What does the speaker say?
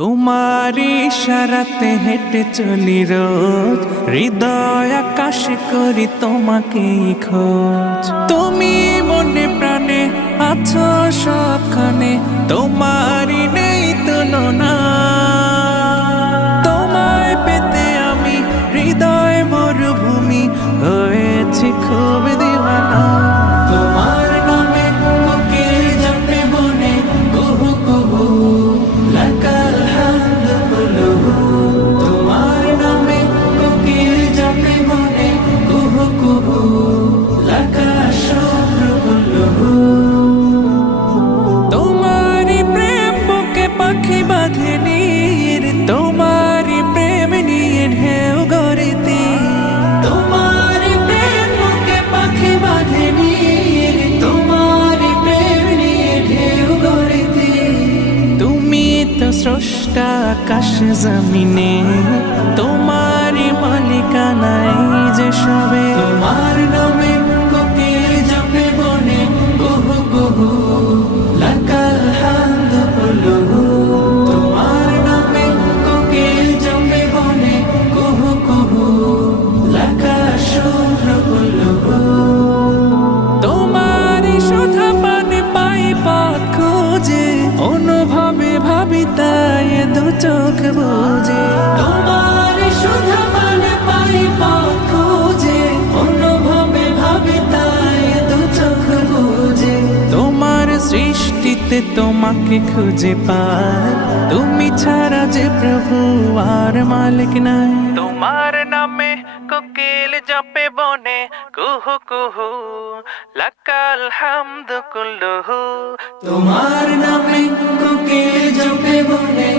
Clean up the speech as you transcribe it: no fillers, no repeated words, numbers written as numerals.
তোমার ইশারাতে হেঁটে চলি রোজ, হৃদয় আকাশে করি তোমাকে খোঁজ। তুমি মনে প্রাণে আছো সবখানে, তোমারই নেই তুলনা। তোমায় পেতে আমি হৃদয় মরুভূমি হয়েছি খুব দিওয়ানা। তোমার নামে কোকিল জপে বনে কুহু কুহু, লাকাল হামদ কুলুহু। তোমার নামে কোকিল জপে বনে কুহু কুহু, লাকাল শুক্র কুলুহু। তোমারি প্রেম বুকে পাখি বাঁধে নীর, তোমারি প্রেম নিয়ে ঢেউ গড়িতে। তোমারি প্রেম বুকে পাখি বাঁধে নীর, তোমারি প্রেম নিয়ে ঢেউ গড়িতে। তুমি তো স্রষ্টা আকাশ জমিনে, তোমারি মালিকানায় যে সবে। তোমার নামে কোকিল জপে বনে কুহু কুহু, লাকাল হামদ কুলুহু। তোমার নামে কোকিল জপে বনে কুহু কুহু, লাকাল শুক্র কুলুহু। তোমারি সুধা পানে পাই পথ খুঁজে, অনুভবে ভাবি তাই দু চোখ বুঝে। তোমারি সুধা পানে পাই পথ খুঁজে, অনুভবে ভাবি তাই দু চোখ বুঝে। তোমার সৃষ্টিতে তোমাকে খুঁজে পাই, তুমি ছাড়া যে প্রভু আর মালিক নাই। তোমার নামে কোকিল জপে বনে কুহু কুহু, লাকাল হামদ কুলুহু। তোমার নামে কোকিল জপে বনে